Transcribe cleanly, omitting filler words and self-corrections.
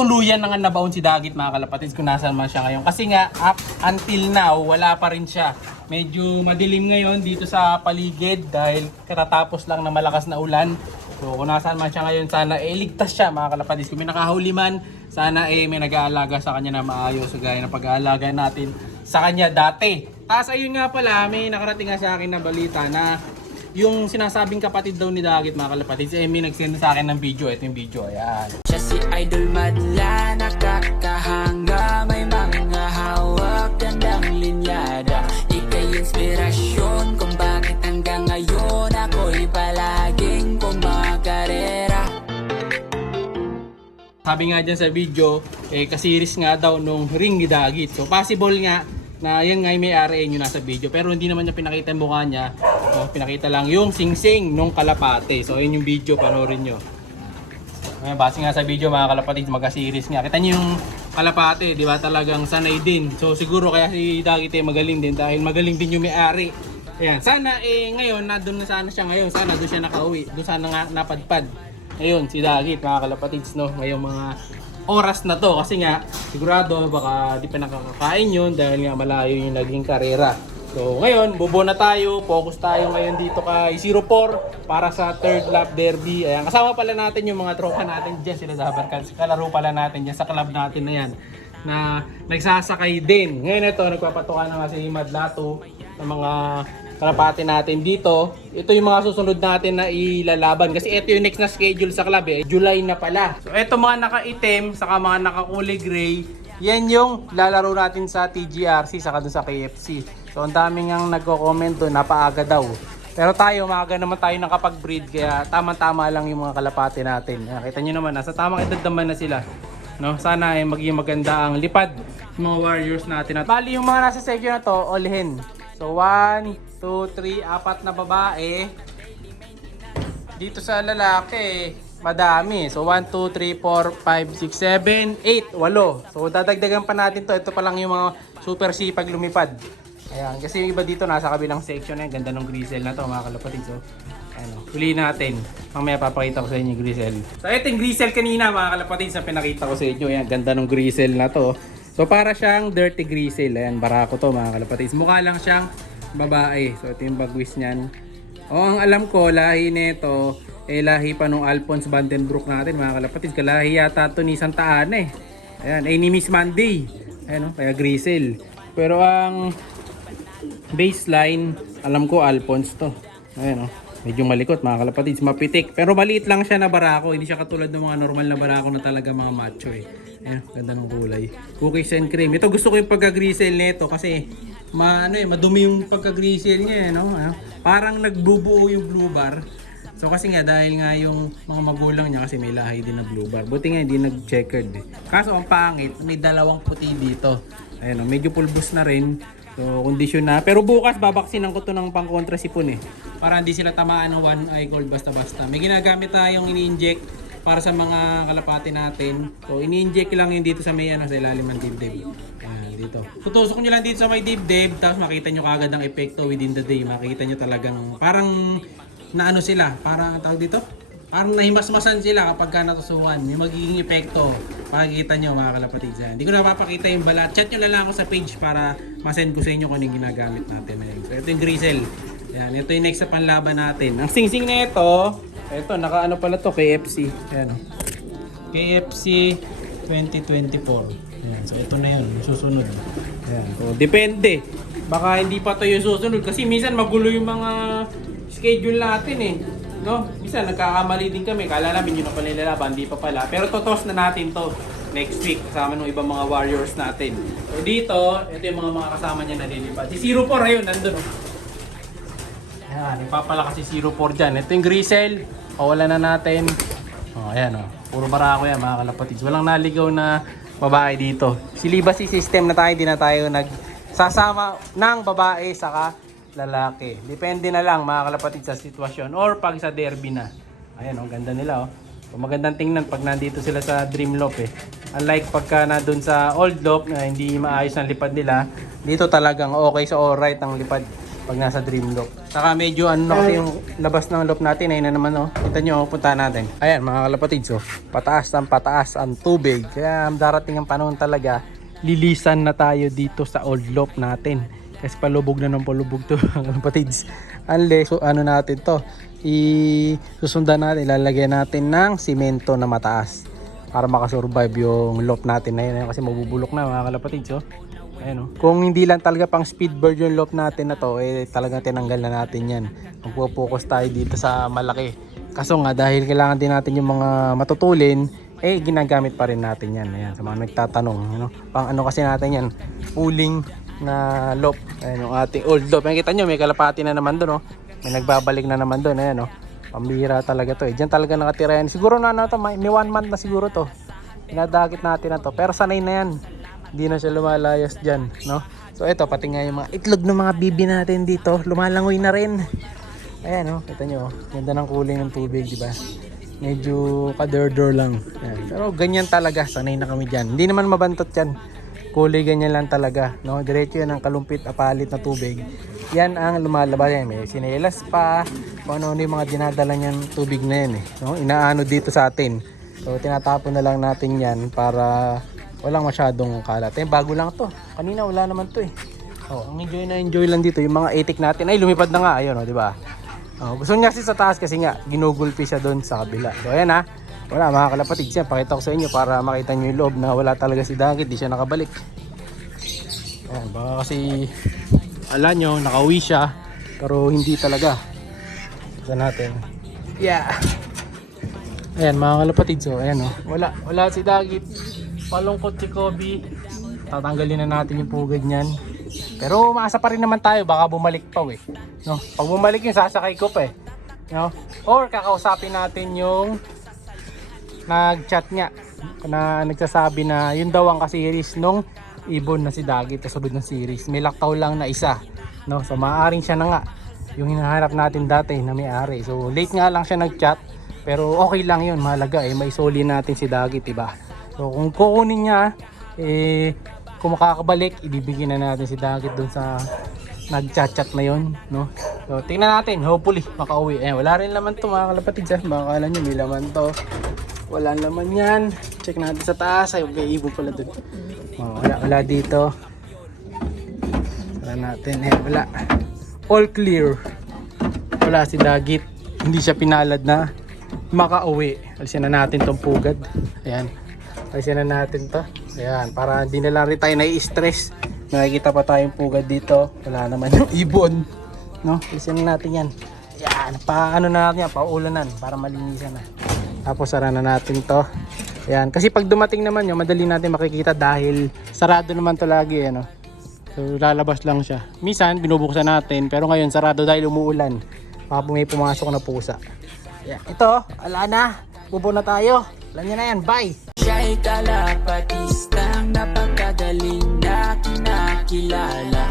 tuluyan na nga nabaon si Dagit mga kalapatids kung nasaan man siya ngayon. Kasi nga up until now wala pa rin siya. Medyo madilim ngayon dito sa paligid dahil katatapos lang na malakas na ulan. So kung nasaan man siya ngayon, sana ligtas siya mga kalapatids. Kung may nakahuli man, sana may nag-aalaga sa kanya na maayos. So gaya ng pag-aalaga natin sa kanya dati. Tapos ayun nga pala, may nakarating nga sa akin na balita na yung sinasabing kapatid daw ni Dagit mga kalapatids, may nag-send sa akin ng video. Ito yung video, ayan. Siya si Idol Madla, nakakahanga, may mga hawak, gandang linyada. Ika'y inspirasyon kung bakit hanggang ngayon ako'y palaging kumakarera. Sabi nga dyan sa video, kasiris nga daw nung ring ni Dagit. So possible nga na yan nga yung may-ari yung nasa video. Pero hindi naman niya pinakita yung mukha niya. So, pinakita lang yung sing-sing nung kalapate. So ayun yung video, panoorin nyo. Ngayon, base nga sa video mga kalapatids, magka-series nga. Kita nyo yung kalapate, di ba, talagang sanay din. So siguro kaya si Dagit magaling din dahil magaling din yung may-ari. Ayan, sana ngayon, nandun na sana siya ngayon. Sana doon siya nakauwi. Doon sana nga napadpad. Ayun, si Dagit mga kalapatids, no? Ngayong mga oras na to. Kasi nga, sigurado baka di pa nakakakain yun dahil nga malayo yung naging karera. So ngayon, bubo na tayo. Focus tayo ngayon dito kay 04 para sa third lap derby. Ayan, kasama pala natin yung mga tropa natin dyan. Sila sa Habercans. Kalaro pala natin dyan sa club natin na yan na nagsasakay din. Ngayon ito, nagpapatukan na nga si Madlato ng mga kalapati natin dito. Ito yung mga susunod natin na ilalaban kasi ito yung next na schedule sa club July na pala. So ito mga naka-itim saka mga naka-kulay gray, yan yung lalaro natin sa TGRC saka dun sa KFC. So ang daming ang nagko-comment doon, napaaga daw. Pero tayo, maaga naman tayo nakapag-breed kaya tama-tama lang yung mga kalapati natin. Nakita nyo naman, nasa tamang edad naman na sila. No, sana maging maganda ang lipad ng mga warriors natin. Bali yung mga nasa section na to, all hen. So 1, 2, 3, 4 na babae. Dito sa lalaki, madami. So 1, 2, 3, 4, 5, 6, 7, 8, 8. So dadagdagan pa natin to. Ito pa lang yung mga super sipag lumipad. Ayan, kasi yung iba dito nasa kabilang section na. Ganda ng grisel na to mga kalapatid. So ano, huli natin. Mamaya papakita ko sa inyo yung grisel. So ito yung grisel kanina mga kalapatid sa pinakita ko sa inyo. Ayan, ganda ng grisel na to. So para siyang dirty grisel. Ayan, barako to mga kalapatids. Mukha lang siyang babae. So ito yung bagwis niyan. Ang alam ko, lahi nito, lahi pa nung Alphonse Vandenbroek natin mga kalapatids. Kalahi yata ito ni Santa Ana Ayan, ni Miss Monday. Ayan, kaya grisel. Pero ang baseline, alam ko Alphonse to. Ayan medyo malikot mga kalapatids, mapitik. Pero maliit lang siya na barako. Hindi siya katulad ng mga normal na barako na talaga mga macho Ayan, ganda ng kulay. Cookies and cream. Ito gusto ko yung pagka-grisel nito kasi madumi yung pagka-grisel niya parang nagbubuo yung blue bar. So kasi nga dahil nga yung mga magulang niya kasi may lahi din na blue bar. Buti nga hindi nag-checkered Kaso ang pangit, may dalawang puti dito. Ayan medyo pulbos na rin. So kondisyon na. Pero bukas babaksinan ko to ng pang-kontra sipon para hindi sila tamaan ng one eye gold basta-basta. May ginagamit tayong ini-inject para sa mga kalapati natin. So ini-inject lang yun dito sa may sa ilalim ng dibdib. Ayan, dito. Tutusok nyo lang dito sa may dibdib, tapos makita nyo kagad ang epekto within the day. Makita nyo talagang parang naano sila, parang tawag dito? Parang nahimasmasan sila kapag ka natusukan. Yung magiging epekto, makikita nyo mga kalapatids. Hindi ko napapakita yung balat. Chat nyo na lang ako sa page para masend ko sa inyo kung anong ginagamit natin. So ito yung grisel. Ayan, ito yung next sa panlaban natin. Ang sing-sing na ito, nakaano pala to, KFC. Ayan KFC 2024. Ayan, so ito na yun, susunod. Ayan, so depende. Baka hindi pa to yung susunod kasi minsan magulo yung mga schedule natin no? Minsan nagkakamali din kami. Kala namin yun na pala nilalaban, hindi pa pala. Pero totos na natin to next week kasama ng ibang mga warriors natin. So dito, ito yung mga kasama niya na nilipad. Si 04 ayun, nandun. Ayan, ipapalakas si 04 dyan. Ito yung grisel. Pawalan na natin. Ayan puro barako yan mga kalapatids. Walang naligaw na babae dito. Silibasi system na tayo, hindi na tayo nagsasama ng babae saka lalaki. Depende na lang mga kalapatids sa sitwasyon or pag sa derby na. Ayan ganda nila So, magandang tingnan pag nandito sila sa Dream Loop Unlike pagka na dun sa Old Loop na hindi maayos ang lipad nila, dito talagang okay sa alright ang lipad pag nasa dream loop. Saka medyo ano na kasi yung labas ng loop natin. Ayun na naman oh. Kita nyo, punta natin. Ayan mga kalapatids oh. Pataas ang tubig. Kaya darating ang panahon talaga, lilisan na tayo dito sa old loop natin. Kasi palubog na ng palubog to mga kalapatids. Unless, so ano natin to, susundan natin, ilalagyan natin ng simento na mataas para makasurvive yung loop natin na yun. Kasi mabubulok na mga kalapatids oh. Ayan, oh. Kung hindi lang talaga pang speedbird yung loop natin na to, eh talagang tinanggal na natin yan. Magpo-focus tayo dito sa malaki. Kaso nga dahil kailangan din natin yung mga matutulin, eh ginagamit pa rin natin yan. Ayan, sa mga nagtatanong, ano? Pang ano kasi natin yan, pooling na loop. Ayan yung ating old loop. Ayan, kita nyo, may kalapati na naman doon, oh. May nagbabalik na naman doon. Ayan, oh. Pambihira talaga to eh. Diyan talaga nakatira yan. Siguro na ano to, may 1 month na siguro to. Pinadagit natin na to. Pero sanay na yan. Hindi na siya lumalayas dyan, no? So ito, pati nga yung mga itlog ng mga bibi natin dito, lumalangoy na rin. Ayan, oh, kita nyo, ganda ng kulay ng tubig, di ba? Medyo kadordor lang. Ayan. Pero ganyan talaga, sanay na kami dyan. Hindi naman mabantot yan. Kulay ganyan lang talaga, no? Diretso yan ang kalumpit, apalit na tubig. Yan ang lumalabas yan. May sinelas pa, kung ano yung mga dinadala niyan tubig na yan, eh, no? Inaano dito sa atin. So tinatapon na lang natin yan para walang masyadong kalat. Eh, bago lang to. Kanina wala naman to eh. Oh, ang enjoy lang dito yung mga itik natin. Ay, lumipad na nga. Ayun, oh, di ba? Oh, gusto niya kasi sa taas kasi nga ginugulpi siya doon sa kabila. So ayan ha. Wala mga kalapatids yan. Pakita ko sa inyo para makita niyo yung loob na wala talaga si Dagit. Di siya nakabalik. Ayan, baka kasi ala nyo, nakauwi siya. Pero hindi talaga. Ito natin. Yeah. Ayan mga kalapatids. So ayan oh. Wala si Dagit. Palungkot si Kobe. Tatanggalin na natin yung pugad niyan. Pero umaasa pa rin naman tayo, baka bumalik pa eh. No? Pag bumalik yung sasakay ko pa eh. No? Or kakausapin natin yung nag-chat niya na nagsasabi na yun daw ang ka-series nung ibon na si Dagit sa sunod ng series. May laktaw lang na isa. No? So maaaring siya na nga yung hinahanap natin dati na may-ari. So late nga lang siya nag-chat. Pero okay lang yun, mahalaga eh. Maisoli natin si Dagit, diba? So kung kukunin niya, eh kung makakabalik, ibibigyan na natin si Dagit dun sa nag-chat na yun, no? So tingnan natin, hopefully makauwi. Eh wala rin laman to mga kalapatids, baka akala nyo may laman to. Wala naman yan. Check natin sa taas. Ay, may ibon pala dun. Oh, wala dito. Sara natin, eh wala. All clear. Wala si Dagit. Hindi siya pinalad na makauwi. Alisin na natin tong pugad. Ayan. Alisin na natin to. Ayan, para hindi na lang rin tayo nai-stress. Nakikita pa tayong pugad dito. Wala naman yung ibon. No? Alisin na natin yan. Ayan, paano na natin yan, paulanan para malinisan na. Tapos sara na natin to. Ayan, kasi pag dumating naman yun, madali natin makikita dahil sarado naman to lagi. Ano? So lalabas lang siya. Minsan binubuksan natin, pero ngayon sarado dahil umuulan. Baka may pumasok na pusa. Ayan, ito, ala na. Bubo na tayo. Alam niyo na yan, bye! Siya'y kalapatistang napakagaling na kinakilala.